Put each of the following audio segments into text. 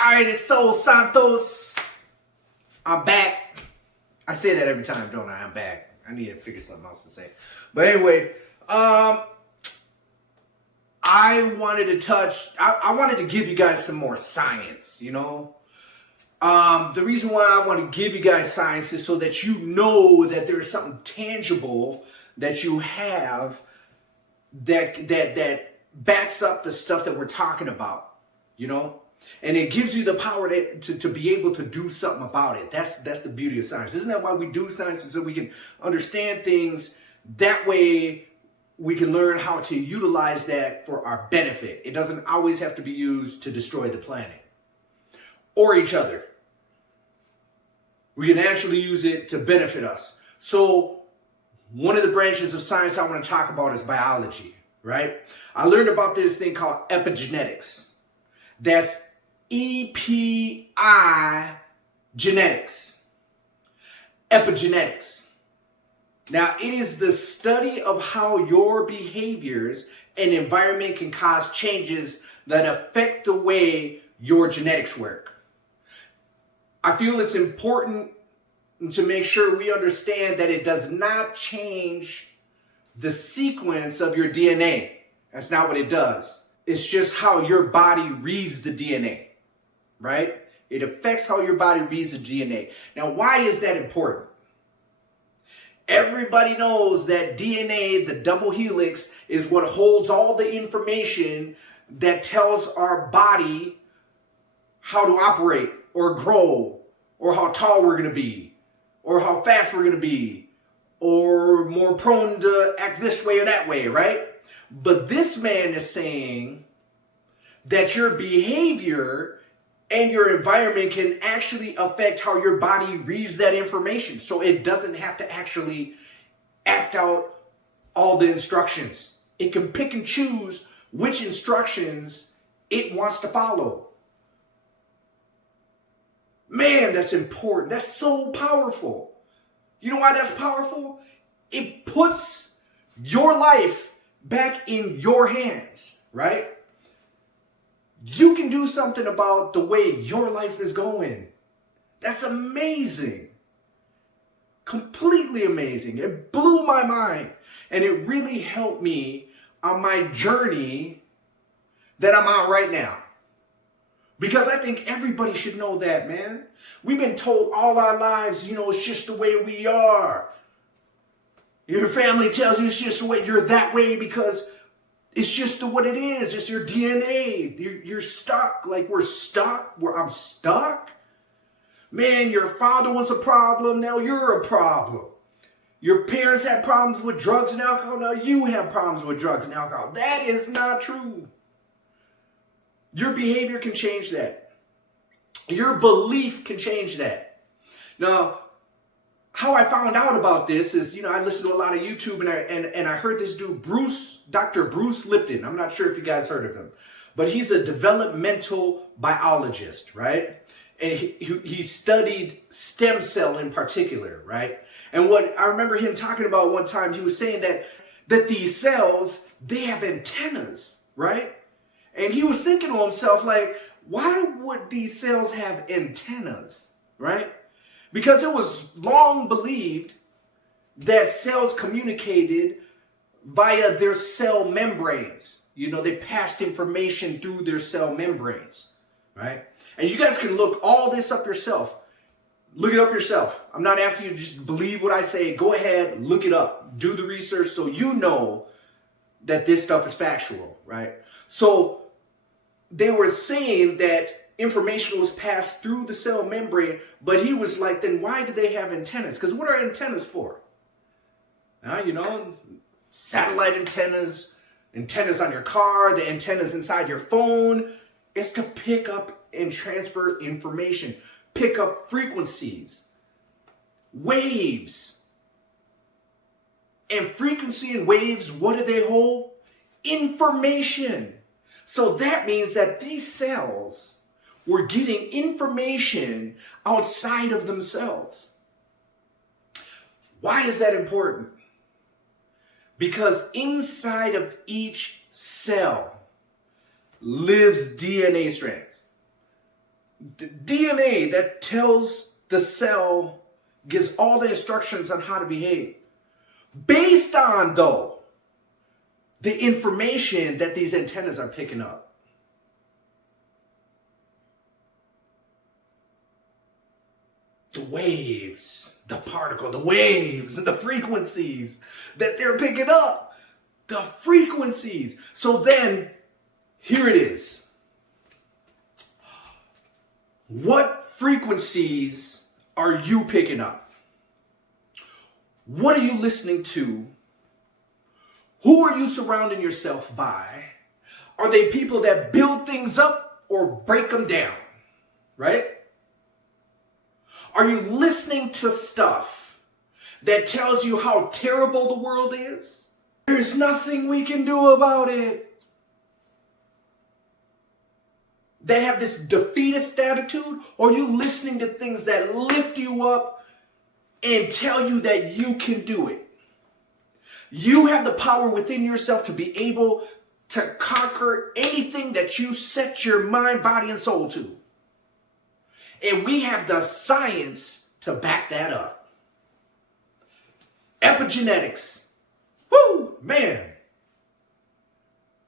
Alright, it's Soul Santos. I'm back. I say that every time, don't I? I'm back. I need to figure something else to say. But anyway, I wanted to give you guys some more science, you know? The reason why I want to give you guys science is so that you know that there's something tangible that you have that backs up the stuff that we're talking about, you know? And it gives you the power to be able to do something about it. That's the beauty of science. Isn't that why we do science? So we can understand things. That way we can learn how to utilize that for our benefit. It doesn't always have to be used to destroy the planet or each other. We can actually use it to benefit us. So one of the branches of science I want to talk about is biology, right? I learned about this thing called epigenetics. That's EPI genetics. Epigenetics. Now, it is the study of how your behaviors and environment can cause changes that affect the way your genetics work. I feel it's important to make sure we understand that it does not change the sequence of your DNA. That's not what it does. It's just how your body reads the DNA, right? It affects how your body reads the DNA. Now, why is that important? Everybody knows that DNA, the double helix, is what holds all the information that tells our body how to operate or grow, or how tall we're going to be, or how fast we're going to be, or more prone to act this way or that way, right? But this man is saying that your behavior and your environment can actually affect how your body reads that information. So it doesn't have to actually act out all the instructions. It can pick and choose which instructions it wants to follow. Man, that's important. That's so powerful. You know why that's powerful? It puts your life back in your hands, right? You can do something about the way your life is going. That's amazing. Completely amazing. It blew my mind. And it really helped me on my journey that I'm on right now. Because I think everybody should know that, man. We've been told all our lives, you know, it's just the way we are. Your family tells you it's just the way you're that way because it's just what it is. It's your DNA. You're stuck. Like we're stuck. I'm stuck. Man, your father was a problem. Now you're a problem. Your parents had problems with drugs and alcohol. Now you have problems with drugs and alcohol. That is not true. Your behavior can change that. Your belief can change that. Now, how I found out about this is, you know, I listened to a lot of YouTube and I heard this dude, Dr. Bruce Lipton. I'm not sure if you guys heard of him, but he's a developmental biologist, right? And he studied stem cell in particular, right? And what I remember him talking about one time, he was saying that these cells, they have antennas, right? And he was thinking to himself, like, why would these cells have antennas, right? Because it was long believed that cells communicated via their cell membranes. You know, they passed information through their cell membranes, right? And you guys can look all this up yourself. Look it up yourself. I'm not asking you to just believe what I say. Go ahead, look it up. Do the research so you know that this stuff is factual, right? So they were saying that information was passed through the cell membrane, but he was like, then why do they have antennas? Because what are antennas for? You know, satellite antennas, antennas on your car, the antennas inside your phone. It's to pick up and transfer information, pick up frequencies, waves. And frequency and waves, what do they hold? Information. So that means that these cells were getting information outside of themselves. Why is that important? Because inside of each cell lives DNA strands. The DNA that tells the cell, gives all the instructions on how to behave. Based on, though, the information that these antennas are picking up. The waves, the particle, the waves, and the frequencies that they're picking up. The frequencies. So then, here it is. What frequencies are you picking up? What are you listening to? Who are you surrounding yourself by? Are they people that build things up or break them down? Right? Are you listening to stuff that tells you how terrible the world is? There's nothing we can do about it. That have this defeatist attitude? Or are you listening to things that lift you up and tell you that you can do it? You have the power within yourself to be able to conquer anything that you set your mind, body, and soul to. And we have the science to back that up. Epigenetics. Woo, man.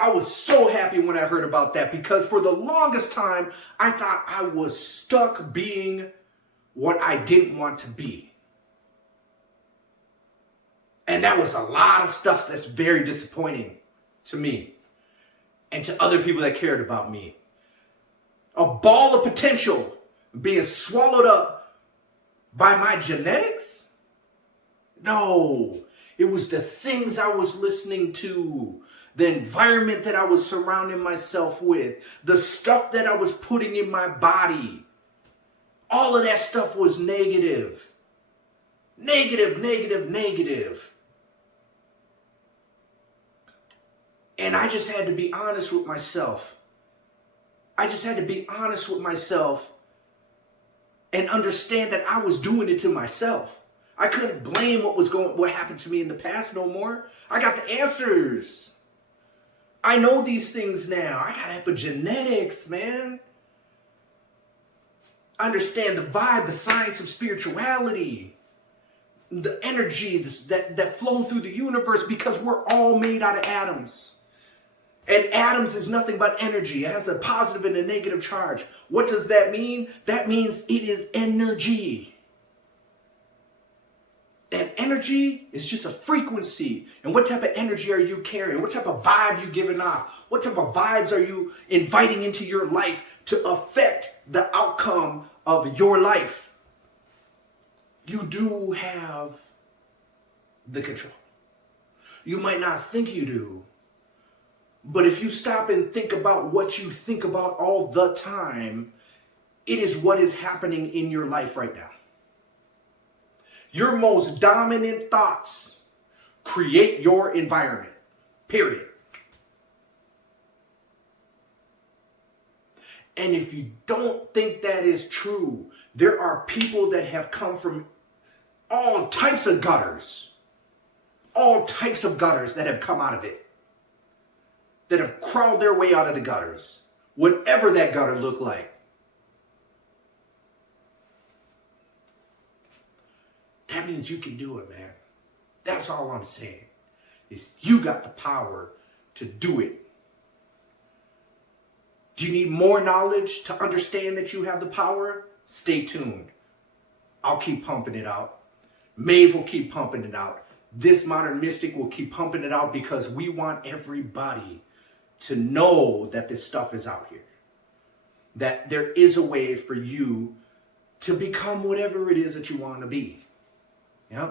I was so happy when I heard about that because for the longest time, I thought I was stuck being what I didn't want to be. And that was a lot of stuff that's very disappointing to me and to other people that cared about me. A ball of potential being swallowed up by my genetics? No, it was the things I was listening to, the environment that I was surrounding myself with, the stuff that I was putting in my body. All of that stuff was negative. Negative, negative, negative. And I just had to be honest with myself. I just had to be honest with myself and understand that I was doing it to myself. I couldn't blame what happened to me in the past no more. I got the answers. I know these things now. I got epigenetics, man. I understand the vibe, the science of spirituality, the energies that flow through the universe because we're all made out of atoms. And atoms is nothing but energy. It has a positive and a negative charge. What does that mean? That means it is energy. And energy is just a frequency. And what type of energy are you carrying? What type of vibe are you giving off? What type of vibes are you inviting into your life to affect the outcome of your life? You do have the control. You might not think you do. But if you stop and think about what you think about all the time, it is what is happening in your life right now. Your most dominant thoughts create your environment, period. And if you don't think that is true, there are people that have come from all types of gutters that have come out of it, that have crawled their way out of the gutters, whatever that gutter looked like. That means you can do it, man. That's all I'm saying. Is you got the power to do it. Do you need more knowledge to understand that you have the power? Stay tuned. I'll keep pumping it out. Maeve will keep pumping it out. This Modern Mystic will keep pumping it out because we want everybody to know that this stuff is out here. That there is a way for you to become whatever it is that you want to be. Yeah,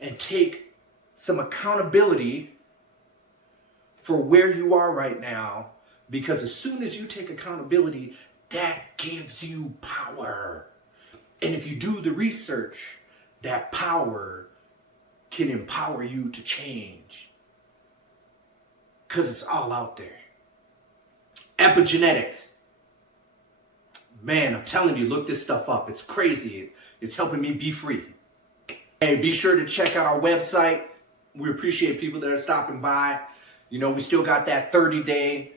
and take some accountability for where you are right now, because as soon as you take accountability, that gives you power. And if you do the research, that power can empower you to change, because it's all out there. Epigenetics. Man, I'm telling you, look this stuff up. It's crazy. It's helping me be free. Hey, be sure to check out our website. We appreciate people that are stopping by. We still got that 30-day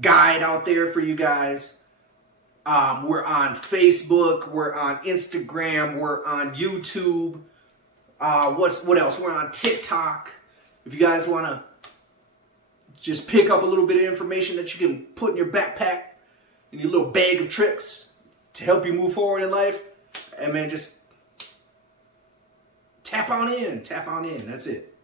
guide out there for you guys. We're on Facebook. We're on Instagram. We're on YouTube. What else? We're on TikTok. If you guys want to just pick up a little bit of information that you can put in your backpack, in your little bag of tricks to help you move forward in life, and man, just tap on in. That's it.